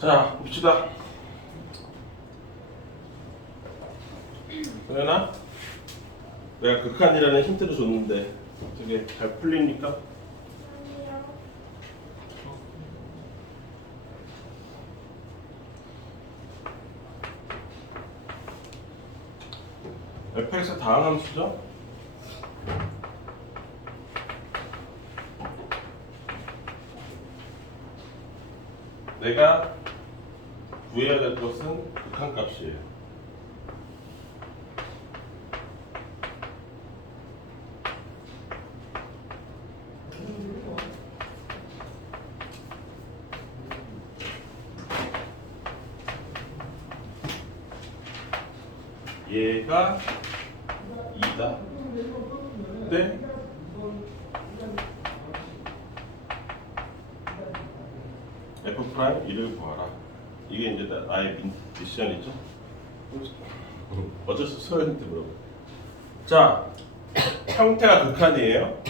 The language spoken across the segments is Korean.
자, 봅시다. 그러나 내가 극한이라는 힌트를 줬는데 어떻게 잘 풀립니까? fx 다항함수죠? 내가 구해야 될 것은 극한값이에요. 얘가 2다. 근데 f 프라임 1을 구하라. 이게 이제 아예 미션이죠. 어쩔 수 없어 소연한테 물어봐. 자, 형태가 극한이에요.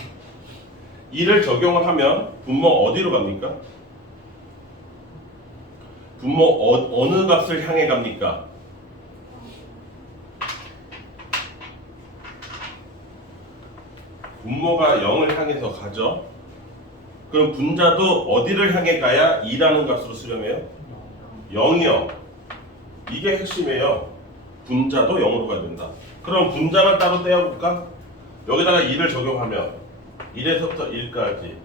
2를 적용을 하면 분모 어디로 갑니까? 분모 어느 값을 향해 갑니까? 분모가 0을 향해서 가죠. 그럼 분자도 어디를 향해 가야 2라는 값으로 수렴해요? 0이요. 이게 핵심이에요. 분자도 0으로 가야 된다. 그럼 분자만 따로 떼어볼까? 여기다가 2를 적용하면 1에서부터 1까지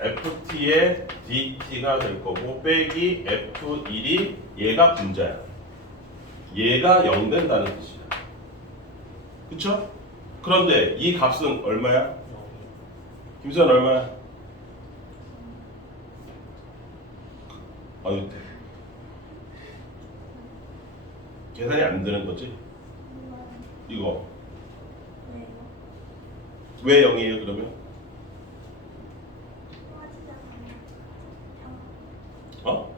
ft의 dt가 될 거고 빼기 f1이 얘가 분자야. 얘가 0 된다는 뜻이야. 그쵸? 그런데 이 값은 얼마야? 김수현 얼마야? 아유, 계산이 안 되는 거지? 이거 왜 0이에요 그러면? 어?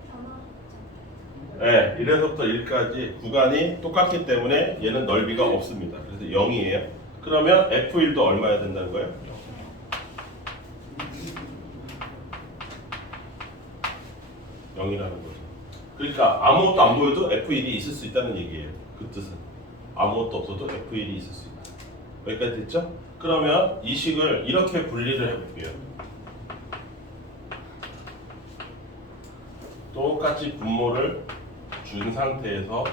네, 1에서부터 1까지 구간이 똑같기 때문에 얘는 넓이가 없습니다. 그래서 0이에요. 그러면 F1도 얼마야 된다는 거예요? 0이라는 거죠. 그러니까 아무것도 안 보여도 F1이 있을 수 있다는 얘기예요. 그 뜻은 아무것도 없어도 F1이 있을 수 있다. 여기까지 됐죠? 그러면 이 식을 이렇게 분리를 해볼게요. 똑같이 분모를 준 상태에서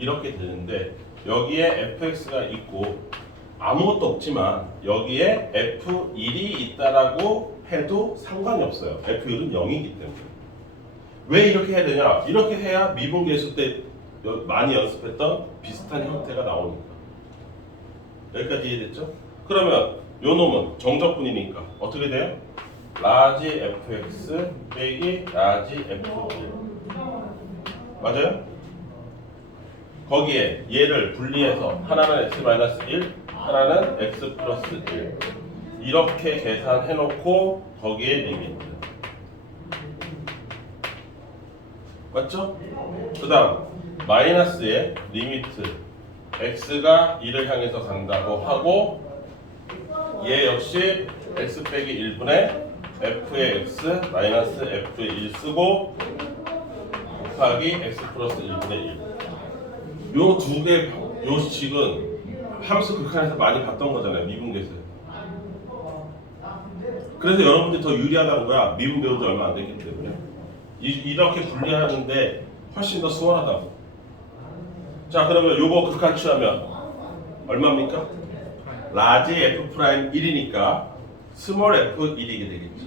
이렇게 되는데 여기에 fx가 있고 아무것도 없지만 여기에 f1이 있다라고 해도 상관이 없어요. f1은 0이기 때문에. 왜 이렇게 해야 되냐? 이렇게 해야 미분계수 때 많이 연습했던 비슷한 형태가 나오니까. 여기까지 이해됐죠? 그러면 요 놈은 정적분이니까 어떻게 돼요? 라지 fx 빼기 라지 f1 맞아요? 거기에 얘를 분리해서 하나는 x-1 하나는 x 플러스 1 이렇게 계산해놓고 거기에 리미트 맞죠? 그 다음 마이너스의 리미트 x가 1을 향해서 간다고 하고 얘 역시 x 빼기 1분의 f의 x 마이너스 f의 1 쓰고 곱하기 x 플러스 1분의 1 요 두 개, 요 식은 함수 극한에서 많이 봤던 거잖아요. 미분계수. 그래서 여러분들이 더 유리하다는 거야. 미분 배운 지 얼마 안 됐기 때문에. 이렇게 분리하는데 훨씬 더 수월하다고. 자, 그러면 요거 극한 취하면 얼마입니까? 라지 f 프라임 1이니까 스몰 f1이게 되겠죠.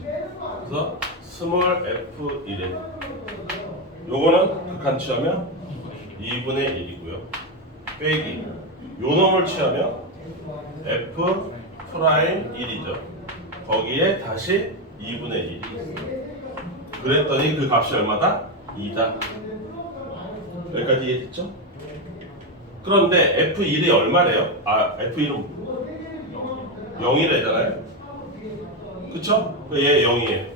그래서 스몰 f1에 요거는 극한 취하면 2분의 1이고요. 빼기 요 놈을 취하면 f 프라임 1이죠. 거기에 다시 2분의 1이 있어요. 그랬더니 그 값이 얼마다? 2다. 여기까지 이해됐죠? 그런데 f1이 얼마래요? 아, f1은 0이래잖아요. 그쵸? 얘 0이에요.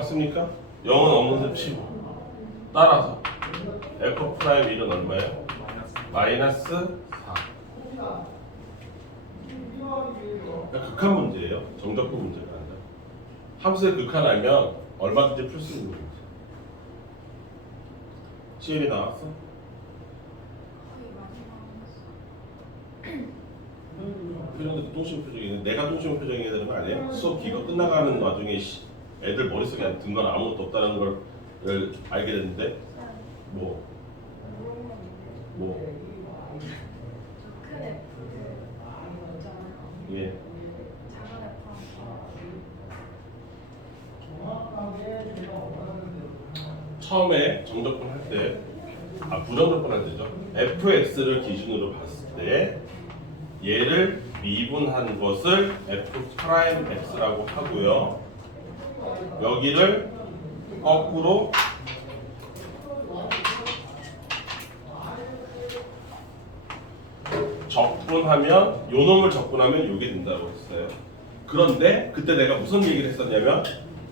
맞습니까? 0은 없는 셈 치고 따라서 f 프라임 1은 얼마예요? 마이너스 4. 극한 문제예요. 정적분 문제가 아니라. 함수의 극한 알면 얼마든지 풀 수 있는 문제. 시일이 나왔어? 표정도 똥심 표정이네. 내가 똥심 표정이어야 되는 거 아니에요? 수업 기가 끝나가는 와중에 애들 머릿속에 든 건 아무것도 없다는 걸 알게 됐는데 뭐? 큰 F 예. 작은 F 처음에 정적분 할 때, 부정적분 할 때죠. fx를 기준으로 봤을 때 얘를 미분한 것을 f 프라임 x라고 하고요. 여기를 거꾸로 적분하면 요 놈을 적분하면 요게 된다고 했어요. 그런데 그때 내가 무슨 얘기를 했었냐면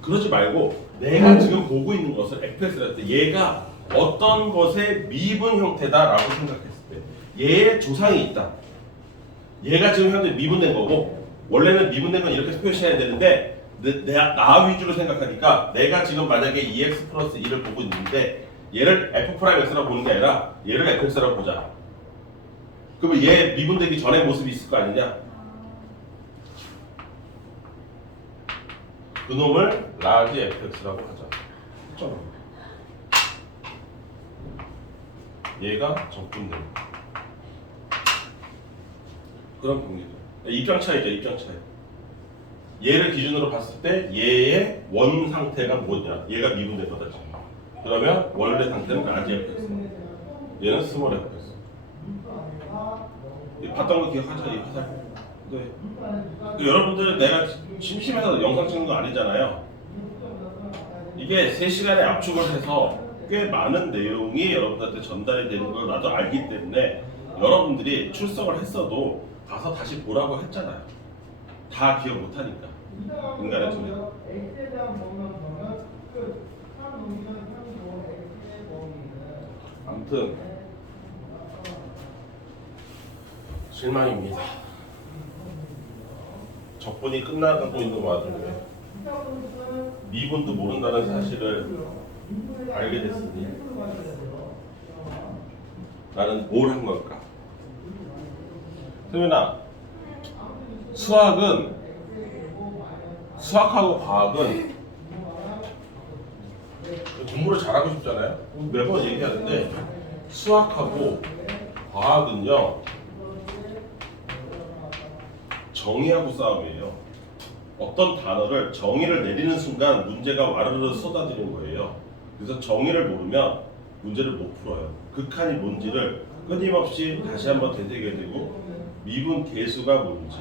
그러지 말고 내가 지금 보고 있는 것을 fx를 할 때 얘가 어떤 것의 미분 형태다라고 생각했을 때 얘의 조상이 있다. 얘가 지금 현재 미분된 거고 원래는 미분된 건 이렇게 표시해야 되는데 나 위주로 생각하니까 내가 지금 만약에 2x 플러스 1을 보고 있는데 얘를 f 프라임 x라고 보는 게 아니라 얘를 fx라고 보자. 그러면 얘 미분되기 전에 모습이 있을 거 아니냐? 그 놈을 라지 fx라고 하자. 얘가 적분된 그런 경계죠. 입장 차이죠, 입장 차이. 얘를 기준으로 봤을 때 얘의 원 상태가 뭐냐? 얘가 미분된 거다 지금. 그러면 원래 상태는 라지 fx. 얘는 스몰 fx. 봤던 거 기억하죠? 이 화살. 네. 여러분들 내가 심심해서 영상 찍는 거 아니잖아요. 이게 3시간에 압축을 해서 꽤 많은 내용이 여러분들한테 전달이 되는 걸 나도 알기 때문에 여러분들이 출석을 했어도 가서 다시 보라고 했잖아요. 다 기억 못하니까. 인간의 소리. 아무튼 실망입니다. 적분이 끝나가고 있는 와중에 미분도 모른다는 사실을 알게 됐으니 나는 뭘 한 걸까? 세민아, 수학하고 과학은 공부를 잘하고 싶잖아요. 매번 얘기하는데 수학하고 과학은요 정의하고 싸움이에요. 어떤 단어를 정의를 내리는 순간 문제가 와르르 쏟아지는 거예요. 그래서 정의를 모르면 문제를 못 풀어요. 극한이 뭔지를 끊임없이 다시 한번 되새겨야 되고 미분 계수가 뭔지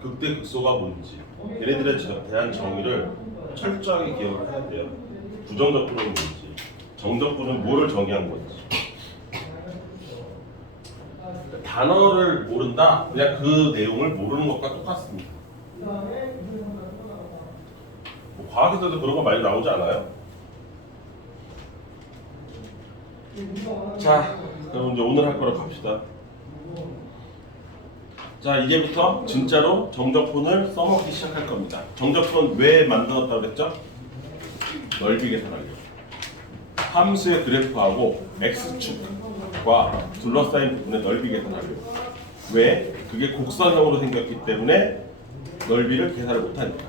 극대 극소가 뭔지 얘네들에 대한 정의를 철저하게 기억을 해야 돼요. 부정적분은 뭔지 정적분은 뭐를 정의한 건지 단어를 모른다? 그냥 그 내용을 모르는 것과 똑같습니다. 뭐 과학에서도 그런 거 많이 나오지 않아요? 자, 그럼 이제 오늘 할 거로 갑시다. 자, 이제부터 진짜로 정적분을 써먹기 시작할 겁니다. 정적분 왜 만들었다고 그랬죠? 넓이 계산하려고. 함수의 그래프하고 x축과 둘러싸인 부분의 넓이 계산하려고. 왜? 그게 곡선형으로 생겼기 때문에 넓이를 계산을 못하니까.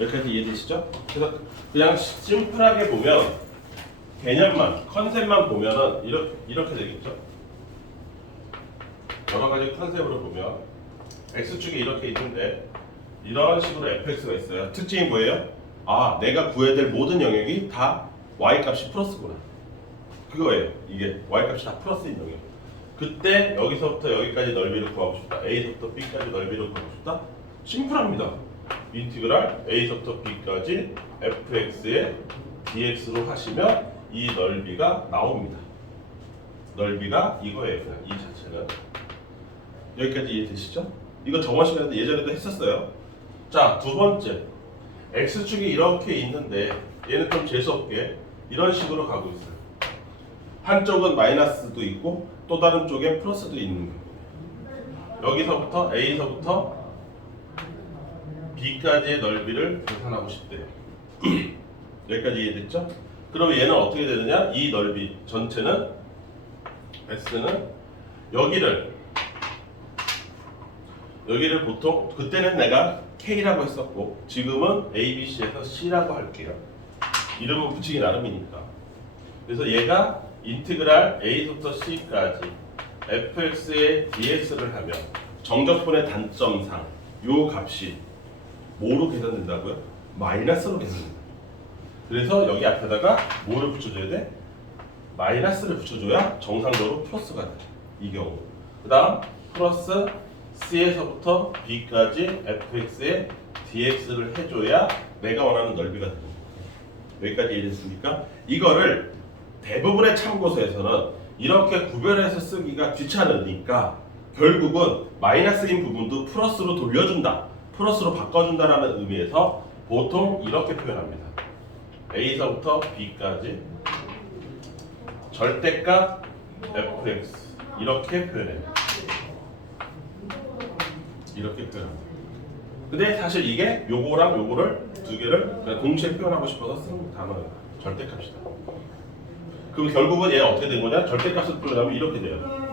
여기까지 이해되시죠? 그래서 그냥 심플하게 보면 개념만, 컨셉만 보면은 이렇게 되겠죠? 여러 가지 컨셉으로 보면 x축이 이렇게 있는데 이런 식으로 fx가 있어요. 특징이 뭐예요? 아, 내가 구해야 될 모든 영역이 다 y값이 플러스구나. 그거예요. 이게 y값이 다 플러스인 영역. 그때 여기서부터 여기까지 넓이를 구하고 싶다. a서부터 b까지 넓이를 구하고 싶다. 심플합니다. 인티그랄 a서부터 b까지 fx의 dx로 하시면 이 넓이가 나옵니다. 넓이가 이거예요. 그냥 이 자체는. 여기까지 이해되시죠? 이거 저번 시간에 예전에도 했었어요. 자, 두 번째. x축이 이렇게 있는데 얘는 좀 재수없게 이런 식으로 가고 있어요. 한쪽은 마이너스도 있고 또 다른 쪽에 플러스도 있는 거예요. 여기서부터 A서부터 B까지의 넓이를 계산하고 싶대요. 여기까지 이해됐죠? 그럼 얘는 어떻게 되느냐? 이 넓이 전체는 S는 여기를 보통 그때는 내가 K라고 했었고 지금은 A, B, C에서 C라고 할게요. 이름은 붙이기 나름이니까. 그래서 얘가 인티그랄 A부터 C까지 fx의 dx를 하면 정적분의 단점상 요 값이 뭐로 계산된다고요? 마이너스로 계산된다. 그래서 여기 앞에다가 뭐를 붙여줘야 돼? 마이너스를 붙여줘야 정상적으로 플러스가 돼. 이 경우. 그 다음 플러스 C에서부터 B까지 fx의 dx를 해줘야 내가 원하는 넓이가 됩니다. 여기까지 이해됐습니까? 이거를 대부분의 참고서에서는 이렇게 구별해서 쓰기가 귀찮으니까 결국은 마이너스인 부분도 플러스로 돌려준다, 플러스로 바꿔준다라는 의미에서 보통 이렇게 표현합니다. A서부터 B까지 절대값 fx 이렇게 표현해요. 이렇게 표현합니다. 근데 사실 이게 요거랑 요거를 두 개를 그냥 동시에 표현하고 싶어서 쓴 단어예요. 절대값이다. 그럼 결국은 얘 어떻게 된 거냐? 절대값을 표현하면 이렇게 돼요.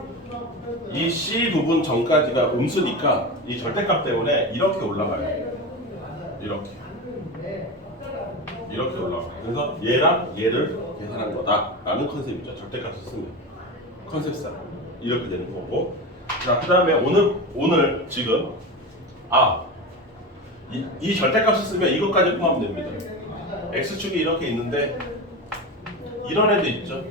이 C 부분 전까지가 음수니까 이 절대값 때문에 이렇게 올라가요. 이렇게 올라가요. 그래서 얘랑 얘를 계산한 거다라는 컨셉이죠. 절대값을 쓰면 컨셉상 이렇게 되는 거고. 자, 그 다음에 오늘 지금 이 절대값을 쓰면 이것까지 포함됩니다. x축이 이렇게 있는데 이런 애도 있죠.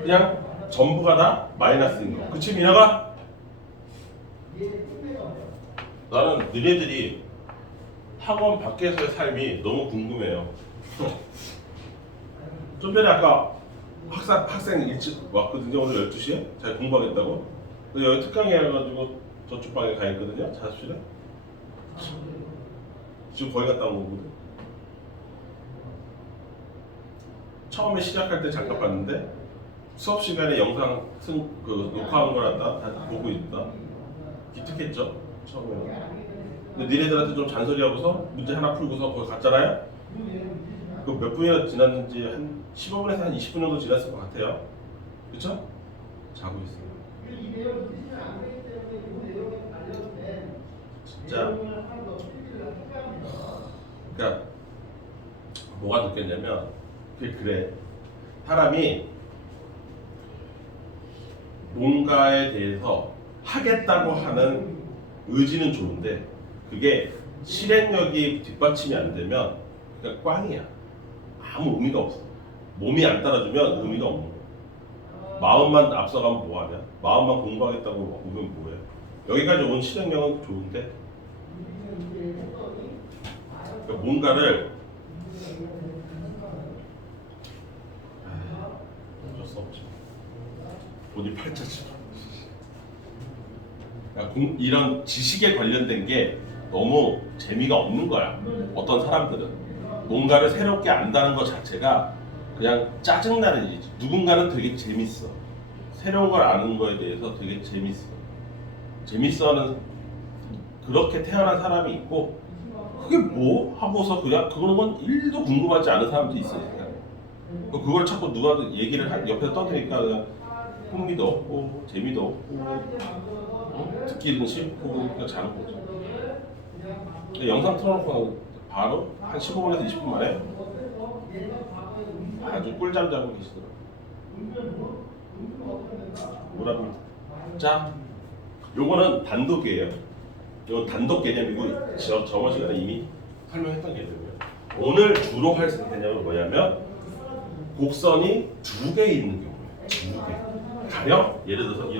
그냥 전부가 다 마이너스인 거. 그치 민아가? 나는 너네들이 학원 밖에서의 삶이 너무 궁금해요. 좀 전에 아까 학생 일찍 왔거든요. 오늘 12시에 잘 공부하겠다고. 여기 특강회 해가지고 저쪽 방에 가 있거든요. 자습실에. 지금 거기 갔다 온 거거든. 처음에 시작할 때 잠깐 봤는데 수업 시간에 영상 녹화한 거란다 다 보고 있다. 기특했죠 처음에는. 근데 니네들한테 좀 잔소리하고서 문제 하나 풀고서 거기 갔잖아요. 그 몇 분이나 지났는지 한 15분에서 한 20분 정도 지났을 것 같아요. 그쵸? 자고 있어요. 진짜. 그러니까 뭐가 느꼈냐면 그래. 사람이 뭔가에 대해서 하겠다고 하는 의지는 좋은데 그게 실행력이 뒷받침이 안 되면 그냥 꽝이야. 아무 의미가 없어. 몸이 안 따라주면 의미가 없는 거야. 마음만 앞서가면 뭐하냐? 마음만 공부하겠다고 오면 뭐해? 여기까지 온 실행력은 좋은데 그러니까 뭔가를 어쩔 수 없지. 돈이 팔자지. 그러니까 이런 지식에 관련된 게 너무 재미가 없는 거야. 어떤 사람들은 뭔가를 새롭게 안다는 것 자체가 그냥 짜증나는 일이지. 누군가는 되게 재밌어. 새로운 걸 아는 거에 대해서 되게 재밌어. 재밌어하는 그렇게 태어난 사람이 있고 그게 뭐 하고서 그냥 그런 건 1도 궁금하지 않은 사람도 있어요. 그냥. 그걸 자꾸 누가 얘기를 옆에서 떠드니까 그냥 흥미도 없고 재미도 없고 듣기는 싫고 그냥 자는 거죠. 영상 틀어놓고 바로 한 15분에서 20분 만에 아주 꿀잠 자고 계시더라고요. 뭐랍니다. 자, 요거는 단독이에요. 이건 단독 개념이고 저번 시간에 이미 설명했던 개념이에요. 오늘 주로 할 개념은 뭐냐면 곡선이 두 개 있는 경우예요. 두 개. 가령 예를 들어서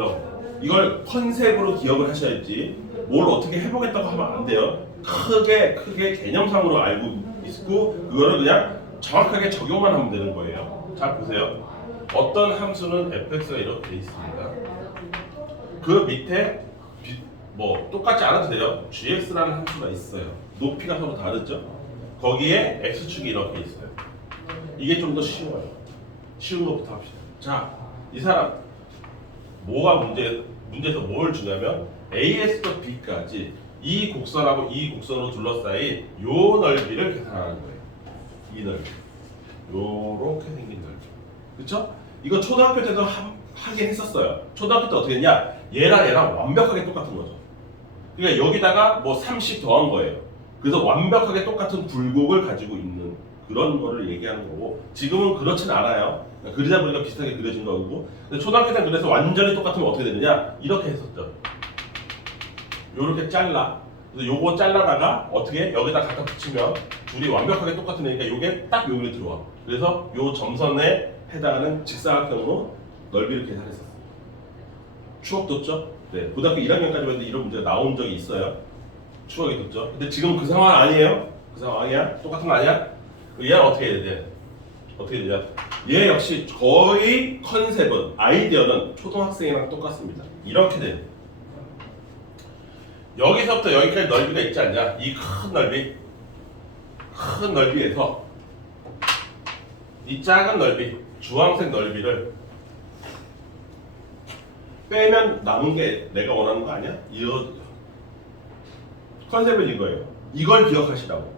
이걸 컨셉으로 기억을 하셔야지 뭘 어떻게 해보겠다고 하면 안 돼요. 크게 개념상으로 알고 있고 그거를 그냥 정확하게 적용만 하면 되는 거예요. 자 보세요. 어떤 함수는 fx가 이렇게 돼 있습니다. 그 밑에 뭐 똑같지 않아도 돼요. gx라는 함수가 있어요. 높이가 서로 다르죠. 거기에 x축이 이렇게 있어요. 이게 좀 더 쉬워요. 쉬운 것부터 합시다. 자, 이 사람 뭐가 문제에서 뭘 주냐면 A에서 B까지 이 곡선하고 이 곡선으로 둘러싸인 요 넓이를 계산하는 거예요. 이 넓이. 요렇게 생긴 넓이. 그쵸? 이거 초등학교 때도 하긴 했었어요. 초등학교 때 어떻게 했냐? 얘랑 완벽하게 똑같은 거죠. 그러니까 여기다가 뭐 30 더한 거예요. 그래서 완벽하게 똑같은 굴곡을 가지고 있는 그런 거를 얘기하는 거고, 지금은 그렇진 않아요. 그러다 보니까 비슷하게 그려진 거고. 근데 초등학교 때는 그래서 완전히 똑같으면 어떻게 되느냐? 이렇게 했었죠. 요렇게 잘라. 그래서 요거 잘라다가 어떻게 여기다 갖다 붙이면 둘이 완벽하게 똑같은 애니까 요게 딱 여기로 들어와. 그래서 요 점선에 해당하는 직사각형으로 넓이를 계산했었어요. 추억 돋죠? 네, 고등학교 1학년까지만 해도 이런 문제가 나온 적이 있어요. 추억이 돋죠? 근데 지금 그 상황 아니에요? 그 상황 아니야? 똑같은 거 아니야? 얘는 어떻게 해야 돼? 어떻게 되냐? 얘 역시 거의 컨셉은, 아이디어는 초등학생이랑 똑같습니다. 이렇게 돼요. 여기서부터 여기까지 넓이가 있지 않냐? 이 큰 넓이, 큰 넓이에서 이 작은 넓이, 주황색 넓이를 빼면 남은 게 내가 원하는 거 아니야? 이거 컨셉은 이거예요. 이걸 기억하시라고.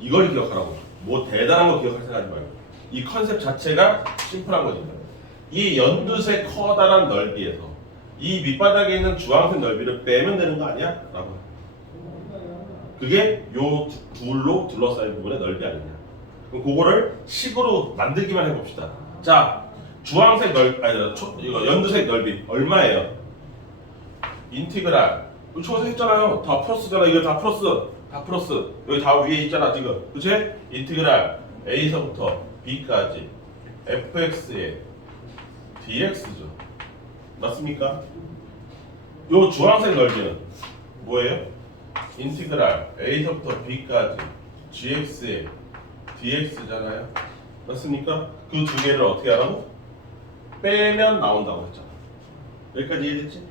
이걸 기억하라고. 뭐 대단한 거 기억할 생각하지 말고. 이 컨셉 자체가 심플한 거니까. 이 연두색 커다란 넓이에서 이 밑바닥에 있는 주황색 넓이를 빼면 되는 거 아니야? 라고. 그게 요 둘로 둘러싸인 부분의 넓이 아니냐. 그럼 그거를 식으로 만들기만 해봅시다. 자, 주황색 이거 연두색 넓이 얼마예요? 인티그랄. 이거 초록색 했잖아요. 다 플러스잖아. 이거 다 플러스. 다 플러스. 여기 다 위에 있잖아 지금. 그치? 인티그랄 A서부터 B까지 fx의 dx죠. 맞습니까? 요 주황색 넓이는 뭐예요? 인티그랄 A서부터 B까지 gx의 dx잖아요. 맞습니까? 그 두 개를 어떻게 하라고? 빼면 나온다고 했잖아. 여기까지 이해됐지?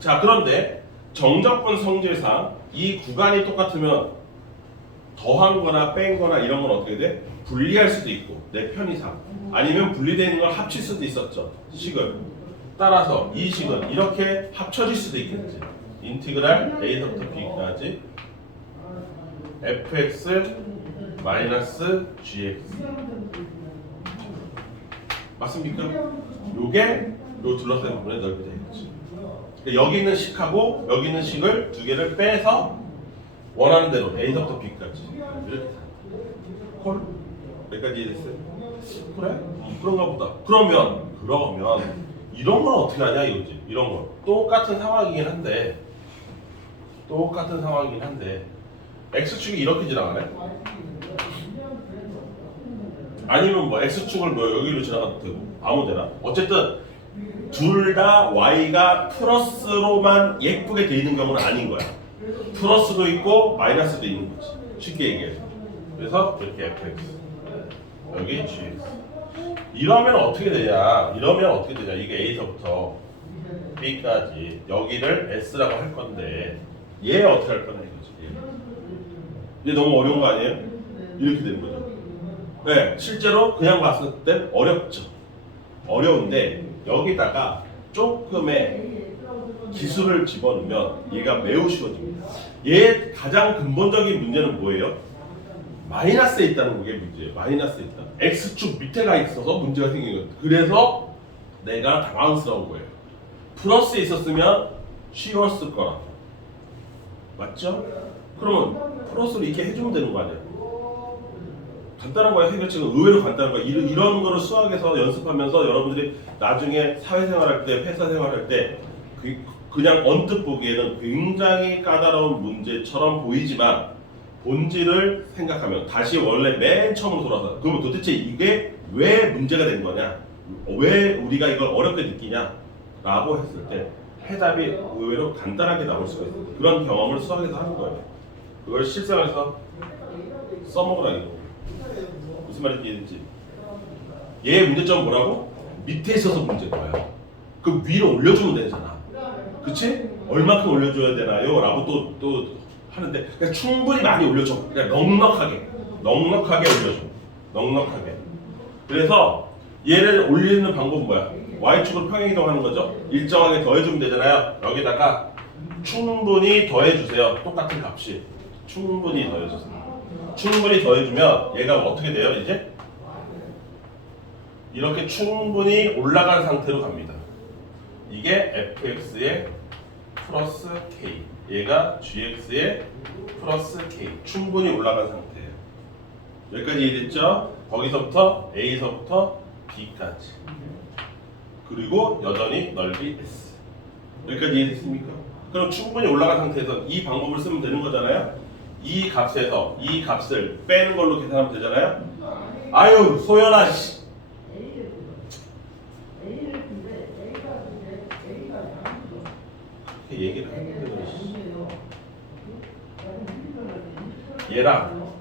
자, 그런데 정적분 성질상 이 구간이 똑같으면 더한 거나 뺀 거나 이런 건 어떻게 돼? 분리할 수도 있고, 내 편의상. 아니면 분리되는 걸 합칠 수도 있었죠. 식을. 따라서 이 식은 이렇게 합쳐질 수도 있겠지. 인티그랄 A서부터 B까지 fx 마이너스 gx. 맞습니까? 요게 요 둘러싸인 부분의 넓이 되겠지. 여기 있는 식하고 여기 있는 식을 두 개를 빼서 원하는 대로 A서부터 B까지 이렇게 콜? 여기까지 이해됐어요? 그래? 그런가 보다. 그러면 이런 건 어떻게 하냐 이거지. 이런 건 똑같은 상황이긴 한데 X축이 이렇게 지나가네? 아니면 뭐 X축을 뭐 여기로 지나가도 되고 아무데나. 어쨌든 둘 다 Y가 플러스로만 예쁘게 돼 있는 경우는 아닌 거야. 플러스도 있고 마이너스도 있는 거지. 쉽게 얘기해서. 그래서 이렇게 fx 여기 gx. 이러면 어떻게 되냐? 이게 A서부터 B까지 여기를 S라고 할 건데 얘 어떻게 할 거냐 이거지. 얘 너무 어려운 거 아니에요? 이렇게 되는 거죠. 네, 실제로 그냥 봤을 땐 어렵죠. 어려운데 여기다가 조금의 기술을 집어넣으면 얘가 매우 쉬워집니다. 얘 가장 근본적인 문제는 뭐예요? 마이너스에 있다는 게 문제예요. 마이너스에 있다. X축 밑에 가 있어서 문제가 생긴 거예요. 그래서 내가 당황스러운 거예요. 플러스에 있었으면 쉬웠을 거라. 맞죠? 그러면 플러스로 이렇게 해주면 되는 거 아니야? 간단한 거야. 해결책은 의외로 간단한 거야. 이런 거를 수학에서 연습하면서 여러분들이 나중에 사회생활할 때, 회사 생활할 때 그냥 언뜻 보기에는 굉장히 까다로운 문제처럼 보이지만 본질을 생각하면 다시 원래 맨 처음으로 돌아서 그러면 도대체 이게 왜 문제가 된 거냐? 왜 우리가 이걸 어렵게 느끼냐? 라고 했을 때 해답이 의외로 간단하게 나올 수가 있어요. 그런 경험을 수학에서 하는 거예요. 그걸 실생활에서 써먹으라 이거. 무슨 말인지 이해됐지? 얘의 문제점은 뭐라고? 밑에 있어서 문제인 거야. 그 위로 올려주면 되잖아. 그치? 얼마큼 올려줘야 되나요? 라고 또 하는데 그냥 충분히 많이 올려줘. 그냥 넉넉하게 올려줘. 넉넉하게. 그래서 얘를 올리는 방법은 뭐야? y축으로 평행이동하는 거죠. 일정하게 더해주면 되잖아요. 여기다가 충분히 더해주세요. 똑같은 값이 충분히 더해주세요. 충분히 더해주면 얘가 어떻게 돼요? 이제 이렇게 충분히 올라간 상태로 갑니다. 이게 fx의 플러스 k, 얘가 gx의 플러스 k, 충분히 올라간 상태예요. 여기까지 이해됐죠? 거기서부터 a서부터 b까지, 그리고 여전히 넓이 s. 여기까지 이해됐습니까? 그럼 충분히 올라간 상태에서 이 방법을 쓰면 되는 거잖아요. 이 값에서 이 값을 빼는 걸로 계산하면 되잖아요. 아유 소연아 씨. 얘기를 하는 얘랑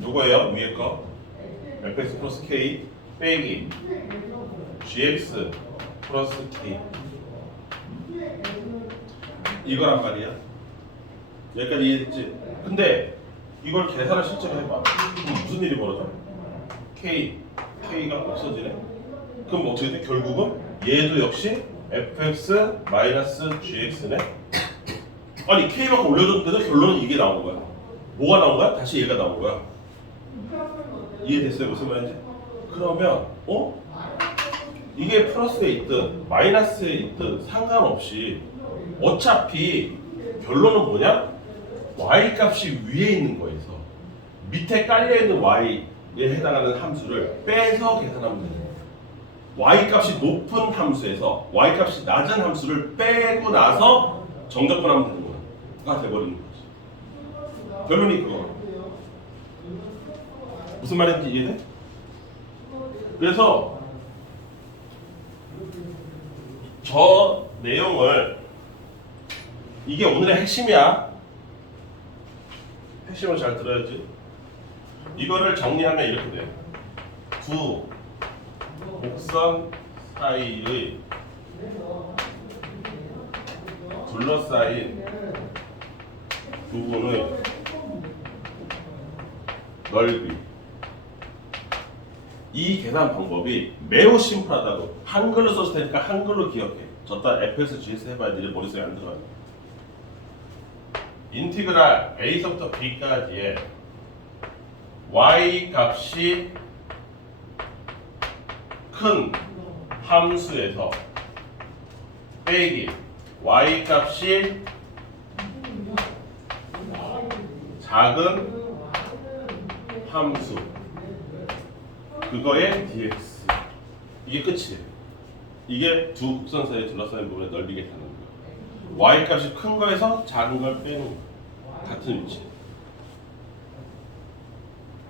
누구예요? 위에 거 fx 플러스 k 빼기 gx 플러스 k, 이거란 말이야. 여기까지 이해됐지? 근데 이걸 계산을 실제로 해봐. 그럼 무슨 일이 벌어져? k가 없어지네. 그럼 어떻게 돼? 결국은 얘도 역시 fx 마이너스 gx네. 아니 k만큼 올려줬는데도 결론은 이게 나온 거야. 뭐가 나온 거야? 다시 얘가 나온 거야. 이해됐어요? 무슨 말인지? 그러면 이게 플러스에 있든 마이너스에 있든 상관없이 어차피 결론은 뭐냐? y 값이 위에 있는 거에서 밑에 깔려있는 y에 해당하는 함수를 빼서 계산하면 되는 거야. y 값이 높은 함수에서 y 값이 낮은 함수를 빼고 나서 정적분하면 되는 거야. 돼버리는 거지. 결론이 그거. 무슨 말인지 이해돼? 그래서 저 내용을, 이게 오늘의 핵심이야. 핵심을 잘 들어야지. 이거를 정리하면 이렇게 돼. 두 곡선 사이의 둘러싸인 부분의 넓이. 이 계산 방법이 매우 심플하다고. 한글로 써도 되니까 한글로 기억해. 저따 fx, gx 해봐야 네 머릿속에 안 들어가요. 인티그랄 a서부터 b까지의 y 값이 큰 함수에서 빼기 y 값이 작은 함수, 그거의 dx. 이게 끝이에요. 이게 두 곡선 사이에 둘러싸인 부분의 넓이 계산하는 거예요. y 값이 큰 거에서 작은 걸 빼는 거예요. 같은 위치.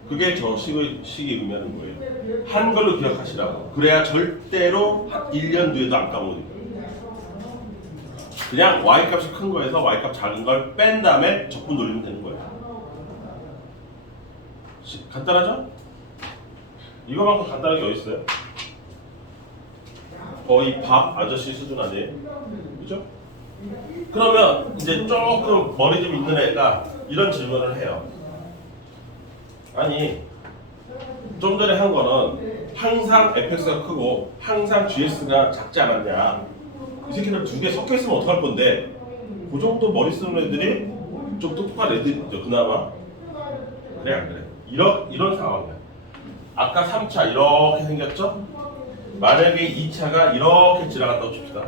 그게 저 식이 의미하는 거예요. 한글로 기억하시라고. 그래야 절대로 한 1년 뒤에도 안 까먹는 거예요. 그냥 y 값이 큰 거에서 y 값 작은 걸 뺀 다음에 적분 돌리면 되는 거예요. 간단하죠? 이거만큼 간단한 게 어디 있어요? 거의 밥 아저씨 수준 아니에요? 그죠? 그러면 이제 조금 머리 좀 있는 애가 이런 질문을 해요. 아니 좀 전에 한 거는 항상 fx가 크고 항상 gx가 작지 않았냐. 이 새끼들 두 개 섞여 있으면 어떡할 건데? 그 정도 머리 쓰는 애들이 좀 똑똑한 애들이죠. 그나마. 그래 안 그래? 이런 상황이야. 아까 3차 이렇게 생겼죠? 만약에 2차가 이렇게 지나간다고 칩시다.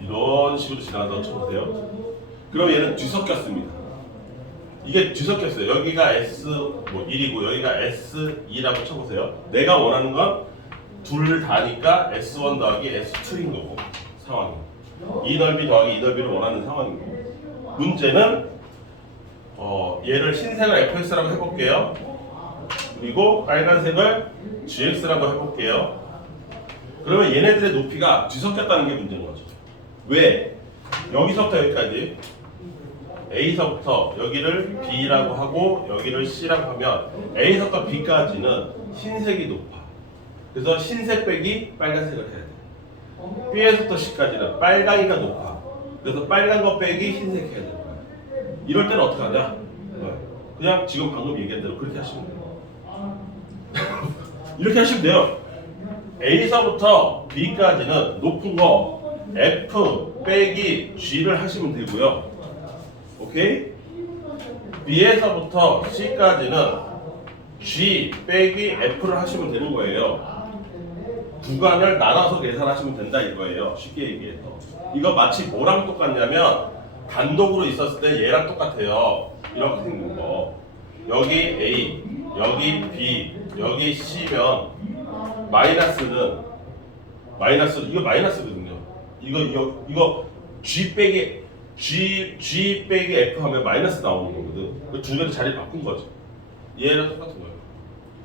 이런 식으로 지나간다고 쳐보세요. 그럼 얘는 뒤섞였습니다. 이게 뒤섞였어요. 여기가 S1이고 여기가 S2라고 쳐보세요. 내가 원하는 건 둘 다니까 S1 더하기 S2인 거고 상황이. 이 넓이 더하기 이 넓이를 원하는 상황이고, 문제는 얘를 흰색을 fx라고 해볼게요. 그리고 빨간색을 gx라고 해볼게요. 그러면 얘네들의 높이가 뒤섞였다는 게 문제인 거죠. 왜? 여기서부터 여기까지 A서부터 여기를 B라고 하고 여기를 C라고 하면 A서부터 B까지는 흰색이 높아. 그래서 흰색 빼기 빨간색을 해야 돼. B에서부터 C까지는 빨강이가 높아. 그래서 빨간 거 빼기 흰색 해야 되는 거야. 이럴 때는 어떻게 하냐? 그냥 지금 방금 얘기한 대로 그렇게 하시면 돼요. 이렇게 하시면 돼요. A서부터 B까지는 높은 거 F 빼기 G를 하시면 되고요. 오케이? B에서부터 C까지는 G 빼기 F를 하시면 되는 거예요. 구간을 나눠서 계산하시면 된다 이거예요. 쉽게 얘기해서. 이거 마치 뭐랑 똑같냐면 단독으로 있었을 때 얘랑 똑같아요. 이렇게 생긴 거. 여기 A, 여기 B, 여기 C면 마이너스는 이거 마이너스거든요. 이거 G 빼기 F 하면 마이너스 나오는 거거든. 그 두 개를 자리 바꾼 거지. 얘랑 똑같은 거예요.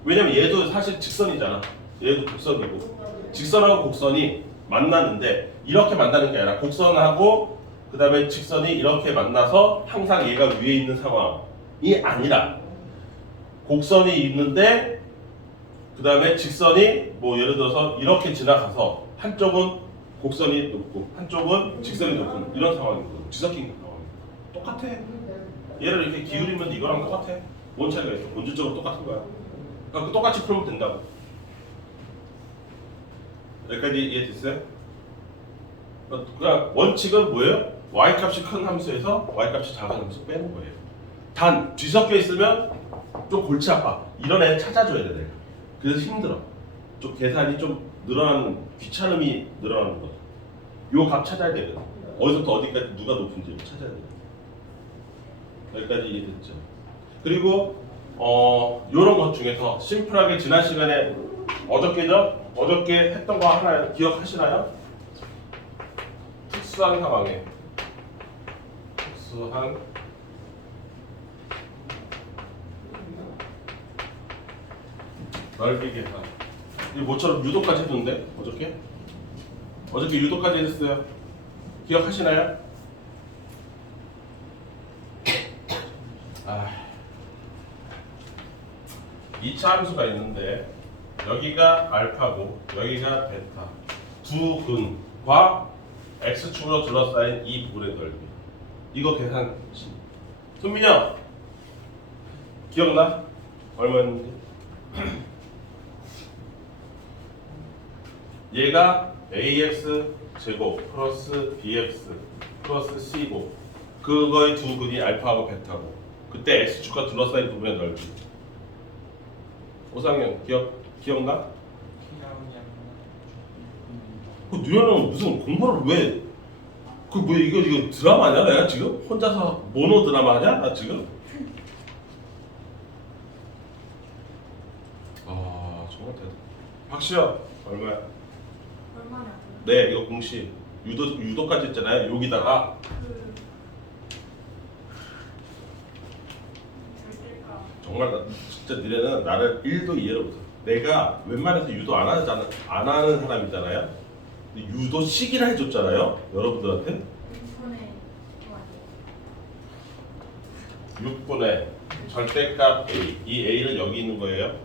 왜냐면 얘도 사실 직선이잖아. 얘도 곡선이고 직선하고 곡선이 만났는데 이렇게 만나는 게 아니라 곡선하고 그 다음에 직선이 이렇게 만나서 항상 얘가 위에 있는 상황이 아니라 곡선이 있는데 그 다음에 직선이 뭐 예를 들어서 이렇게 지나가서 한쪽은 곡선이 높고 한쪽은 직선이 높은 이런 상황이거든. 뒤섞인 상황입니다. 똑같아. 얘를 이렇게 기울이면 이거랑 똑같아. 뭔 차이가 있어? 본질적으로 똑같은 거야. 그러니까 똑같이 풀면 된다고. 여기까지 이해됐어요? 그러니까 원칙은 뭐예요? y값이 큰 함수에서 y값이 작은 함수 빼는 거예요. 단 뒤섞여 있으면 좀 골치 아파. 이런 애를 찾아줘야 돼. 내가. 그래서 힘들어. 좀 계산이 좀 늘어나는 요값 찾아야 되거든. 어디서부터 어디까지 누가 높은지 찾아야 돼. 여기까지 이해됐죠? 그리고 요런 것 중에서 심플하게 지난 시간에 어저께 했던 거 하나 기억하시나요? 특수한 상황에 특수한 넓이 계산. 이 모처럼 유도까지 했는데 어저께 유도까지 했어요. 기억하시나요? 이차 함수가 있는데 여기가 알파고 여기가 베타 두 근과 x축으로 둘러싸인 이 부분의 넓이 이거 계산. 손민이 형 기억나? 얼마였는지? 얘가 ax 제곱 플러스 bx 플러스 c고 그거의 두 근이 알파하고 베타고 그때 x축과 둘러싸인 부분의 넓이. 오상현 기억나? 그 누나는 무슨 공부를 왜? 그 뭐 이거 드라마냐 내가 지금 혼자서 모노 드라마냐 나 지금? 정말 대단. 박시영 얼마야? 얼마나? 네 이거 공식 유도까지 했잖아요. 여기다가 절대가. 정말 진짜 니네는 나를 1도 이해를 못해. 내가 웬만해서 유도 안 하는 사람이잖아요. 근데 유도 시기를 해줬잖아요. 여러분들한테 6분의 절대값 A. 이 A는 여기 있는 거예요.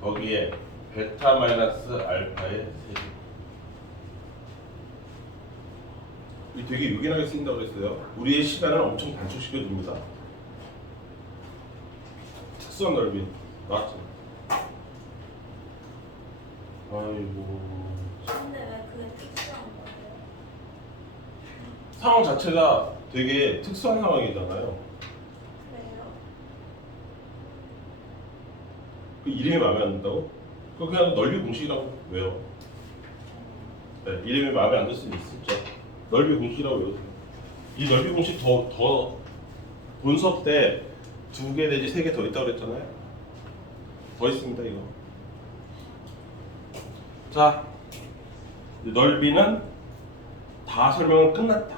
거기에 베타 마이너스 알파의 세제. 이 되게 요긴하게 쓰인다고 그랬어요. 우리의 시간을 엄청 단축시켜 줍니다. 특수한 넓이 나왔죠. 아이고. 근데 왜 그게 특수한 거예요? 상황 자체가 되게 특수한 상황이잖아요. 그래요? 그 이름이 마음에 안 든다고? 그거 그냥 넓이 공식이라고 외워. 네, 이름이 마음에 안 들 수는 있죠. 넓이 공식이라고 외우세요. 이 넓이 공식 더 본수업 때 2개 내지 3개 더 있다고 그랬잖아요. 더 있습니다 이거. 자, 넓이는 다 설명은 끝났다.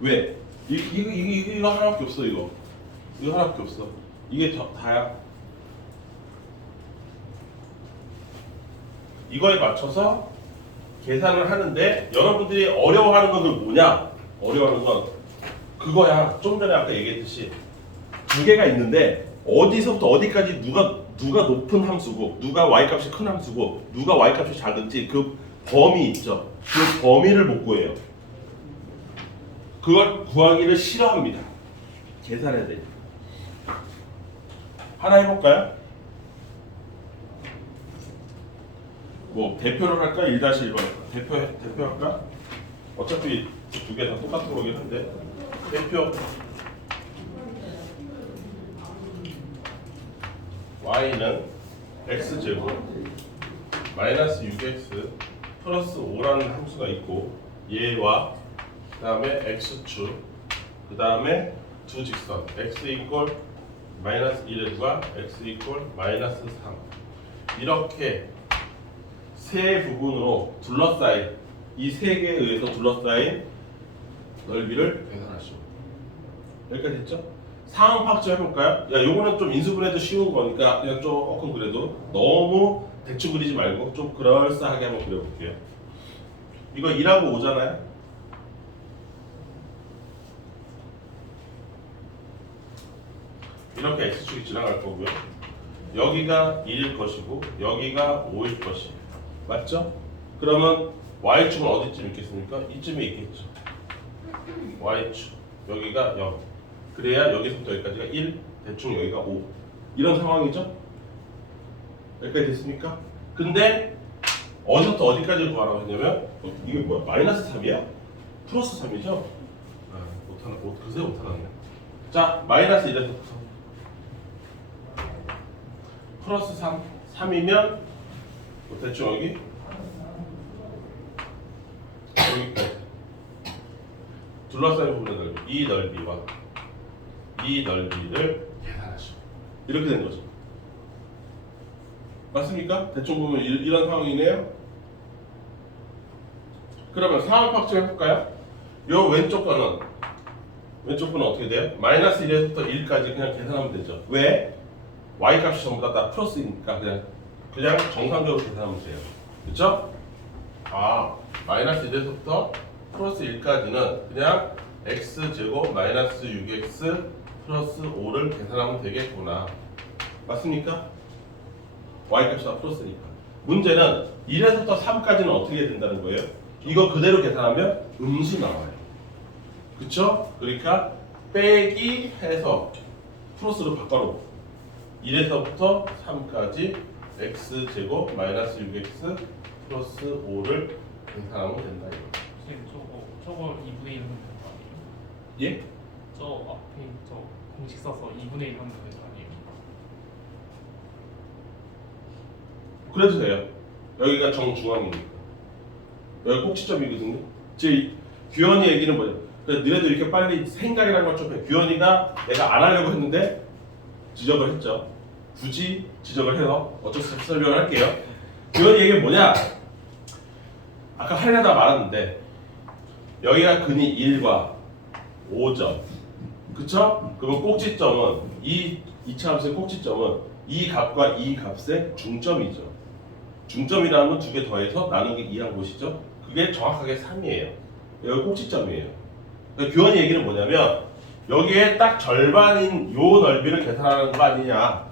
왜? 이거 하나밖에 없어 이거 하나밖에 없어. 이게 다야. 이거에 맞춰서 계산을 하는데 여러분들이 어려워하는 건 뭐냐? 어려워하는 건 그거야. 좀 전에 아까 얘기했듯이 2개가 있는데 어디서부터 어디까지 누가 높은 함수고 누가 y값이 큰 함수고 누가 y값이 작은지 그 범위 있죠. 그 범위를 못 구해요. 그걸 구하기를 싫어합니다. 계산해야 돼. 하나 해볼까요? 뭐 대표를 할까? 1-1번 대표 할까? 어차피 두 개 다 똑같은 거긴 한데 대표 y는 x제곱 마이너스 6x 플러스 5라는 함수가 있고 얘와 그 다음에 x축 그 다음에 두 직선 x 이퀄 마이너스 1과 x 이퀄 마이너스 3 이렇게 세 부분으로 둘러싸인 이 세 개에 의해서 둘러싸인 넓이를 계산하시오. 여기까지 됐죠? 상황 파악 좀 해볼까요? 야, 요거는 좀 인수분해도 쉬운 거니까 그냥 조금 그래도 너무 대충 그리지 말고 좀 그럴싸하게 한번 그려볼게요. 이거 2라고 오잖아요? 이렇게 x축이 지나갈 거고요. 여기가 1일 것이고 여기가 5일 것이에요. 맞죠? 그러면 y축은 어디쯤 있겠습니까? 이쯤에 있겠죠. y축 여기가 0 그래야 여기서부터 여기까지가 1 대충 여기가 5 이런 상황이죠? 여기까지 됐습니까? 근데 어디서부터 어디까지 구하라고 했냐면 이게 뭐야? 마이너스 3이야? 플러스 3이죠? 못하나? 글쎄 못하나네. 자 마이너스 1에서부터 플러스 3 3이면 대충 여기까지 둘러싸인 부분의 넓이 이 넓이와 이 넓이를 계산하시오. 이렇게 된 거죠. 맞습니까? 대충 보면 이런 상황이네요. 그러면 상황 파악 좀 해볼까요? 요 왼쪽 거는 어떻게 돼요? 마이너스 1에서부터 1까지 그냥 계산하면 되죠. 왜? y 값이 전부 다 플러스이니까 그냥 정상적으로 계산하면 돼요. 그렇죠? 마이너스 1에서부터 플러스 1까지는 그냥 x제곱 마이너스 6x 플러스 5를 계산하면 되겠구나. 맞습니까? y값이 다 플러스니까. 문제는 1에서부터 3까지는 어떻게 된다는 거예요? 이거 그대로 계산하면 음수 나와요. 그쵸? 그러니까 빼기 해서 플러스로 바꿔놓고 1에서부터 3까지 x제곱 마이너스 6x 플러스 5를 계산하면 된다. 선생님 저걸 2분의 1 하면 되는 거 아니에요? 예? 저 앞에 저 공식 써서 2분의 1 하면 되는 거 아니에요? 그래도 돼요. 여기가 정중앙이니까. 여기 꼭지점이거든요. 제 규현이 얘기는 뭐예요? 그래서 너네도 이렇게 빨리 생각이라는 걸 좀 해. 규현이가 내가 안 하려고 했는데 지적을 했죠. 굳이 지적을 해서 어쩔 수 없이 설명을 할게요. 규현이 얘기는 뭐냐? 아까 하려다 말았는데 여기가 근이 1과 5점. 그쵸? 그러면 꼭지점은 이 이차함수의 꼭지점은 이 값과 이 값의 중점이죠. 중점이라면 두 개 더해서 나누기 2한 곳이죠. 그게 정확하게 3이에요. 여기 꼭지점이에요. 그러니까 규현이 얘기는 뭐냐면 여기에 딱 절반인 요 넓이를 계산하는 거 아니냐.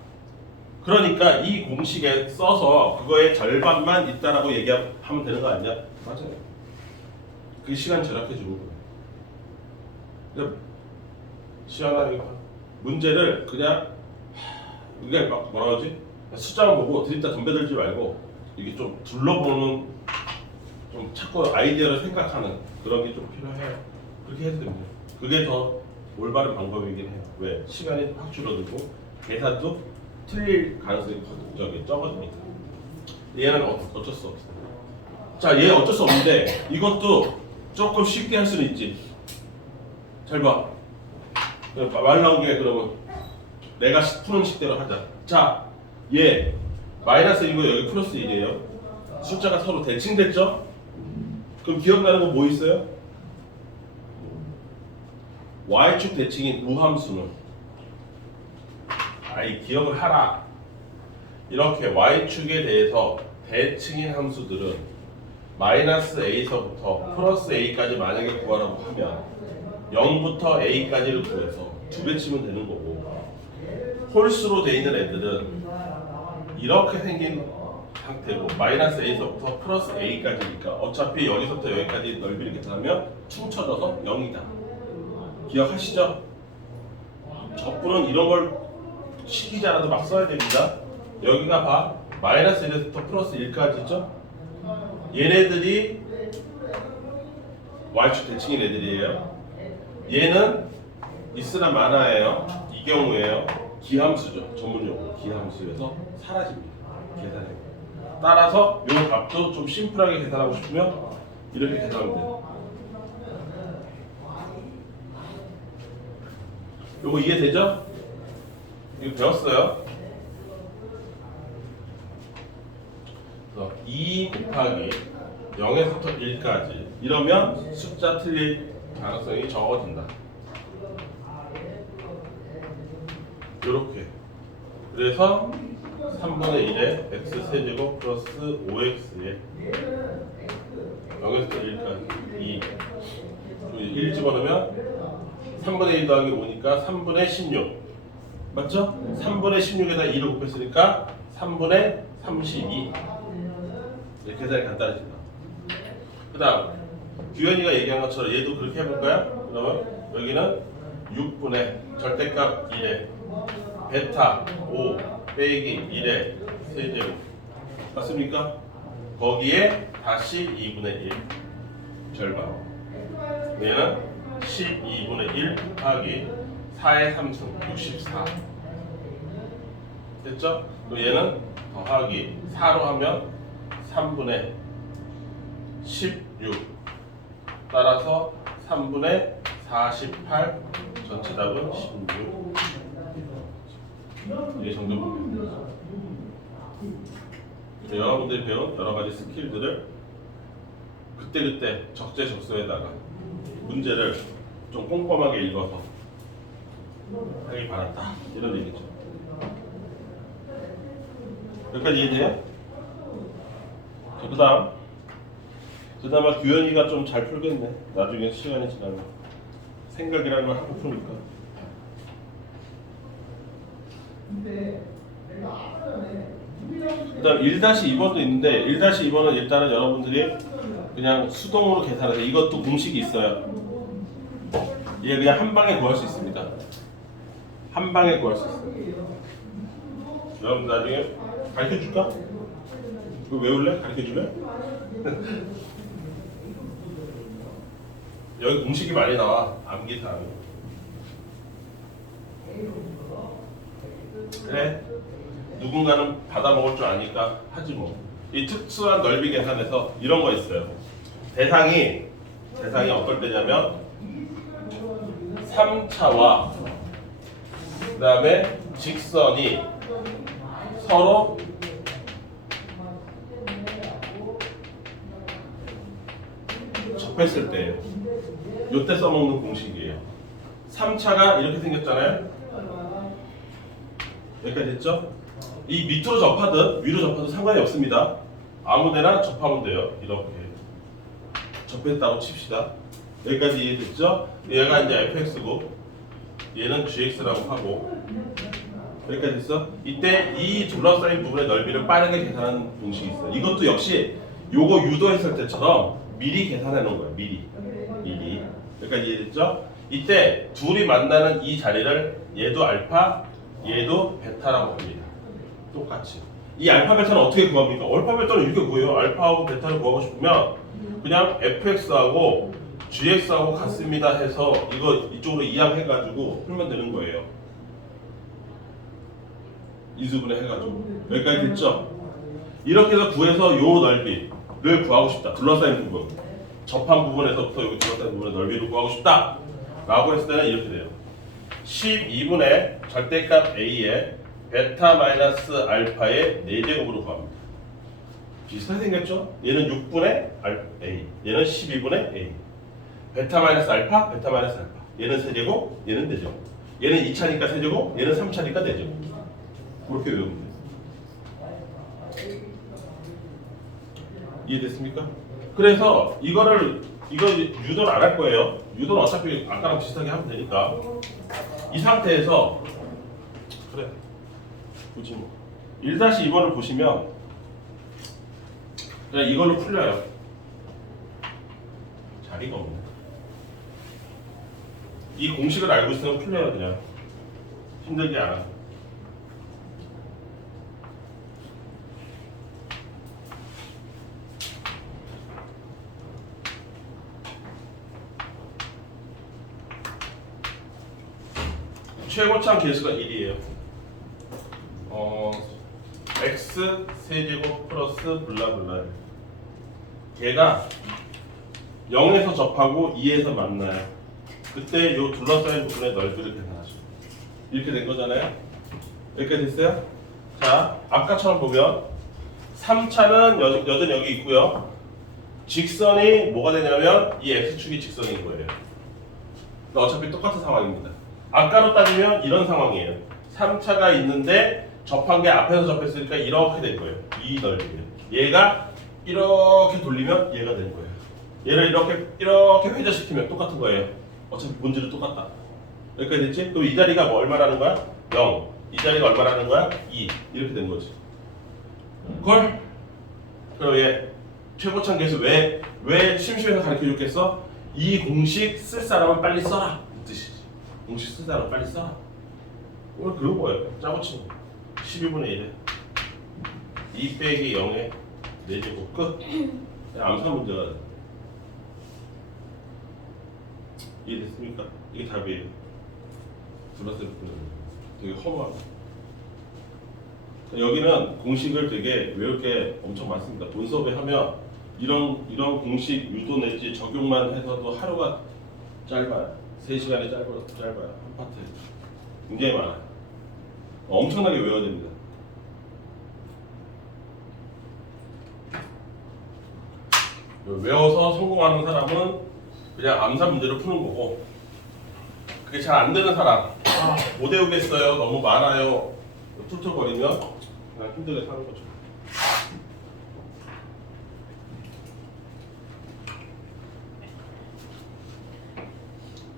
그러니까 이 공식에 써서 그거의 절반만 있다라고 얘기하면 되는 거 아니냐? 맞아요. 그게 시간 절약해 주는 거예요. 그러니까 시원하게 문제를 그냥 이게 막 뭐라 그러지? 숫자만 보고 드립다 덤벼들지 말고 이게 좀 둘러보는 좀 자꾸 아이디어를 생각하는 그런 게 좀 필요해요. 그렇게 해도 됩니다. 그게 더 올바른 방법이긴 해요. 왜? 시간이 확 줄어들고 계산도 틀릴 가능성이 적어지니까. 얘는 어쩔 수 없어요. 자, 얘 어쩔 수 없는데 이것도 조금 쉽게 할 수는 있지. 잘 봐. 말 나온 게 그러면 내가 푸는 식대로 하자. 자, 얘 마이너스 1이고 여기 플러스 1이에요. 숫자가 서로 대칭됐죠? 그럼 기억나는 거 뭐 있어요? y축 대칭인 우함수는 기억을 하라. 이렇게 y축에 대해서 대칭인 함수들은 마이너스 a서부터 플러스 a까지 만약에 구하라고 하면 0부터 a까지를 구해서 두 배 치면 되는 거고 홀수로 돼 있는 애들은 이렇게 생긴 상태고 마이너스 a서부터 플러스 a까지니까 어차피 여기서부터 여기까지 넓이를 계산하면 퉁쳐져서 0이다. 기억하시죠? 적분은 이런 걸 시키지 않아도 막 써야 됩니다. 여기가 봐. 마이너스 1에서부터 플러스 1까지 있죠? 얘네들이 Y축 대칭인 애들이에요. 얘는 있으나 마나예요. 이 경우에요. 기함수죠. 전문용어. 기함수에서 사라집니다. 계산해. 따라서 이 값도 좀 심플하게 계산하고 싶으면 이렇게 계산하면 돼요. 요거 이해되죠? 이거 배웠어요. 그래서 2 곱하기 0에서부터 1까지 이러면 숫자 틀릴 가능성이 적어진다. 이렇게. 그래서 3분의 1에 x세제곱 플러스 5x에 0에서 1까지 2 1 집어넣으면 3분의 1 더하기 5니까 3분의 16 맞죠? 3분의 16에다 2를 곱했으니까 3분의 32 이렇게 계산이 간단해진다. 그 다음 규현이가 얘기한 것처럼 얘도 그렇게 해볼까요? 그러면 여기는 6분의 절대값 1에 베타 5 빼기 1의 세제곱 맞습니까? 거기에 다시 2분의 1 절반 얘는 12분의 1 곱하기 4의 3승 64 됐죠? 그리고 얘는 더하기 4로 하면 3분의 16 따라서 3분의 48 전체 답은 16 이게 정답입니다. 여러분들이 배운 여러 가지 스킬들을 그때그때 적재적소에다가 문제를 좀 꼼꼼하게 읽어서 하길 바란다 이런 얘기죠. 여기까지 이해돼요? 자, 그 다음 규현이가 좀 잘 풀겠네. 나중에 시간이 지나면 생각이라는 걸 하고 푸니까. 그다음 1-2번도 있는데 1-2번은 일단은 여러분들이 그냥 수동으로 계산해서 이것도 공식이 있어요. 얘 그냥 한 방에 구할 수 있습니다. 한 방에 구할 수 있어요. 여러분 나중에 가르쳐 줄까? 그거 외울래? 가르쳐 줄래? 여기 공식이 많이 나와. 암기사. 그래. 누군가는 받아먹을 줄 아니까 하지 뭐. 이 특수한 넓이 계산에서 이런 거 있어요. 대상이 어떨 때냐면 3차와 그 다음에 직선이 서로 접했을 때예요. 요때 써먹는 공식이에요. 3차가 이렇게 생겼잖아요. 여기까지 됐죠? 이 밑으로 접하든 위로 접하든 상관이 없습니다. 아무데나 접하면 돼요. 이렇게 접했다고 칩시다. 여기까지 이해됐죠? 얘가 이제 fx고 얘는 gx라고 하고 여기까지 됐어? 이때 이 둘러싸인 부분의 넓이를 빠르게 계산하는 공식이 있어요. 이것도 역시 요거 유도했을 때처럼 미리 계산해 놓은 거예요. 미리. 여기까지 이해됐죠? 이때 둘이 만나는 이 자리를 얘도 알파, 얘도 베타라고 합니다. 똑같이. 이 알파 베타는 어떻게 구합니까? 알파 베타는 이렇게 구해요. 알파하고 베타를 구하고 싶으면 그냥 fx하고 gx하고 같습니다 해서 이거 이쪽으로 이항해가지고 풀면 되는 거예요. 인수분해 해가지고. 여기까지 됐죠? 이렇게 해서 구해서 요 넓이를 구하고 싶다. 둘러싸인 부분. 접한 부분에서부터 여기 둘러싸인 부분의 넓이를 구하고 싶다. 라고 했을 때는 이렇게 돼요. 12분의 절대값 a에 베타 마이너스 알파의 4제곱으로 구합니다. 비슷하게 생겼죠? 얘는 6분의 a, 얘는 12분의 a. 베타 마이너스 알파, 베타 마이너스 알파. 얘는 세제곱, 얘는 4제곱. 얘는 2차니까 세제곱, 얘는 3차니까 4제곱. 그렇게 외우면 돼요. 이해됐습니까? 그래서 이거 유도를 안 할 거예요. 유도는 어차피 아까랑 비슷하게 하면 되니까. 이 상태에서 그래 굳이 뭐 1-2번을 보시면 그냥 이걸로 풀려요. 자리가 없네. 이 공식을 알고 있으면 풀려요. 그냥 힘들게 안 하고. 최고참 개수가 1이에요. x 세제곱 플러스 블라블라. 걔가 0에서 접하고 2에서 만나요. 그때 요 둘러싸인 부분의 넓이를 계산하죠. 이렇게 된 거잖아요. 여기까지 됐어요? 자, 아까처럼 보면 3차는 여전히 여기 있고요. 직선이 뭐가 되냐면 이 x축이 직선인 거예요. 그러니까 어차피 똑같은 상황입니다. 아까로 따지면 이런 상황이에요. 3차가 있는데 접한 게 앞에서 접했으니까 이렇게 된 거예요. 이 넓이에요. 얘가 이렇게 돌리면 얘가 된 거예요. 얘를 이렇게 회전시키면 똑같은 거예요. 어차피 본질은 똑같다. 여기까지 됐지? 그럼 이 자리가 뭐 얼마라는 거야? 0. 이 자리가 얼마라는 거야? 2. 이렇게 된 거지. 걸? 그럼 얘 최고참 계수 왜 심심해서 가르쳐 줬겠어? 이 공식 쓸 사람은 빨리 써라. 이 뜻이지. 공식 쓸 사람은 빨리 써라. 오늘 그런 거예요. 짜고 치는 거. 12분의 1에 2 빼기 0에 4제곱 끝. 암사 문제가 이해됐습니까? 이게 답이에요. 둘러싸인 부분. 되게 허무하다. 여기는 공식을 되게 외울 게 엄청 많습니다. 본 수업에 하면 이런 공식 유도 내지 적용만 해서도 하루가 짧아요. 3시간이 짧아요. 한 파트. 굉장히 많아요. 엄청나게 외워야 됩니다. 외워서 성공하는 사람은 그냥 암산 문제를 푸는 거고, 그게 잘 안 되는 사람, 못 외우겠어요, 너무 많아요, 툴툴거리면 그냥 힘들게 사는 거죠.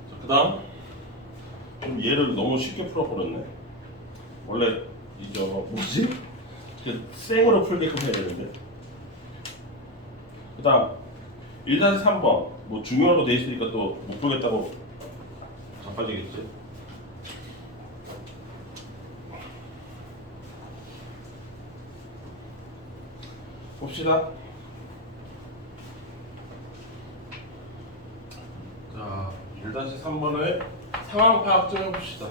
자, 그 다음 좀 얘를 너무 쉽게 풀어버렸네. 원래 뭐지? 생으로 풀게끔 해야 되는데. 그 다음 1-3번 뭐 중요하고 돼 있으니까 또 못 풀겠다고 자빠지겠지. 봅시다. 자, 1-3번의 상황 파악 좀 해봅시다.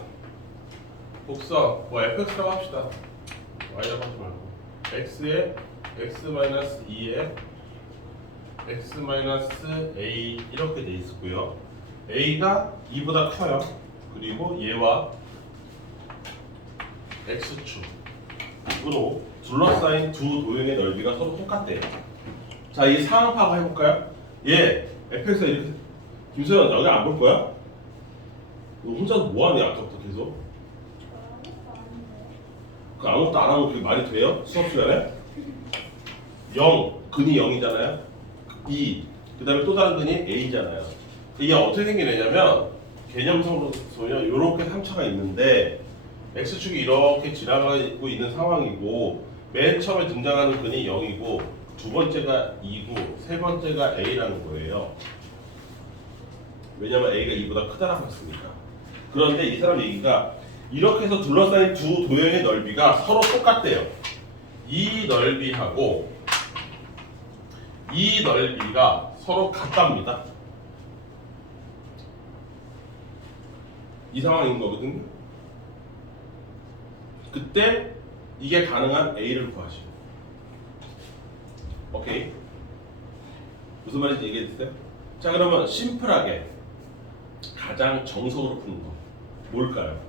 곡선 뭐 fx라고 합시다. y라고 하지 말고 x에 x-2에 x-a 이렇게 돼 있고요. a가 2보다 커요. 그리고 얘와 x축으로 둘러싸인 두 도형의 넓이가 서로 똑같대요. 자, 이 상황 파악 해볼까요? 얘 fx가 이렇게. 김수현, 여기 안 볼 거야? 너 혼자서 뭐하냐 아까부터 계속? 그 아무것도 안 하면 그게 말이 돼요? 수업 시간에? 0, 근이 0이잖아요. 2, 그 다음에 또 다른 근이 a잖아요. 이게 어떻게 생기냐면 개념적으로 보면 이렇게 3차가 있는데 x축이 이렇게 지나가고 있는 상황이고, 맨 처음에 등장하는 근이 0이고 두 번째가 2고 세 번째가 a라는 거예요. 왜냐면 a가 2보다 크다라고 했으니까. 그런데 이 사람 얘기가 이렇게 해서 둘러싸인 두 도형의 넓이가 서로 똑같대요. 이 넓이하고 이 넓이가 서로 같답니다. 이 상황인 거거든요. 그때 이게 가능한 a를 구하시오. 오케이. 무슨 말인지 얘기해주세요. 자, 그러면 심플하게 가장 정석으로 푸는 거 뭘까요?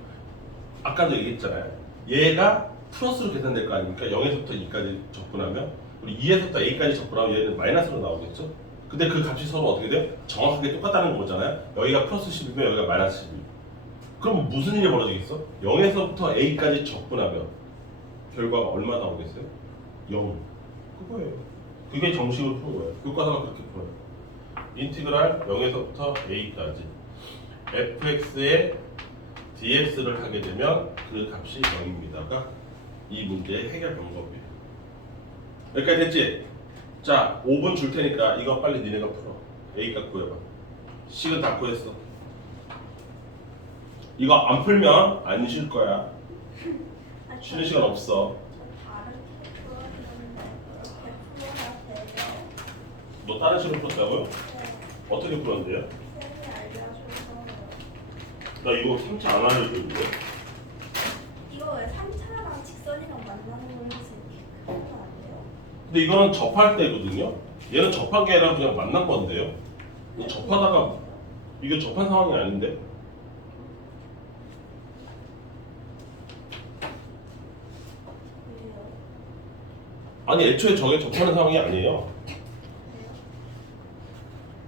아까도 얘기했잖아요. 얘가 플러스로 계산될 거 아닙니까? 0에서부터 2까지 접근하면, 우리 2에서부터 a까지 접근하면 얘는 마이너스로 나오겠죠? 근데 그 값이 서로 어떻게 돼요? 정확하게 똑같다는 거잖아요. 여기가 플러스 10이면 여기가 마이너스 10. 그럼 무슨 일이 벌어지겠어? 0에서부터 a까지 접근하면 결과가 얼마 나오겠어요? 0. 그거예요. 그게 정식으로 푸는 거예요. 교과서가 그렇게 풀어요. 인티그랄 0에서부터 a까지 fx의 dx를 하게 되면 그 값이 0입니다가 이 문제의 해결 방법이에요. 여기까지 됐지? 자, 5분 줄 테니까 이거 빨리 니네가 풀어. a값 구해봐. 식은 다 구했어. 이거 안 풀면 안 쉴 거야. 쉬는 시간 없어. 너 다른 식으로 풀었다고요? 어떻게 풀었는데요? 나 이거 3차 안 알려줬는데. 근데 이거는 접할 때거든요. 얘는 접한 게 아니라 그냥 만난 건데요. 접하다가 이게 접한 상황이 아닌데. 왜요? 아니 애초에 저게 접하는 상황이 아니에요.